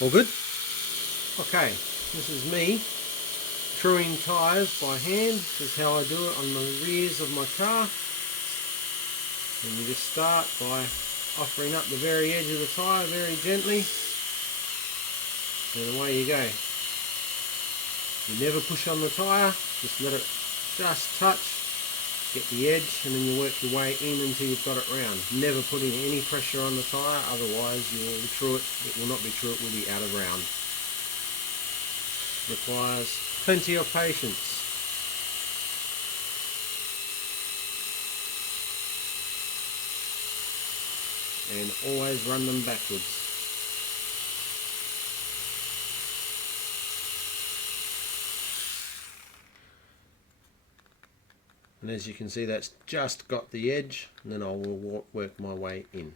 All good? Okay, this is me truing tyres by hand. This is how I do it on the rears of my car. And you just start by offering up the very edge of the tyre very gently, and away you go. You never push on the tyre, just let it just touch, get the edge, and then you work your way in until you've got it round. Never putting any pressure on the tyre, otherwise you will true it. It will not be true, it will be out of round. Requires plenty of patience. And always run them backwards. And as you can see, that's just got the edge, and then I will work my way in.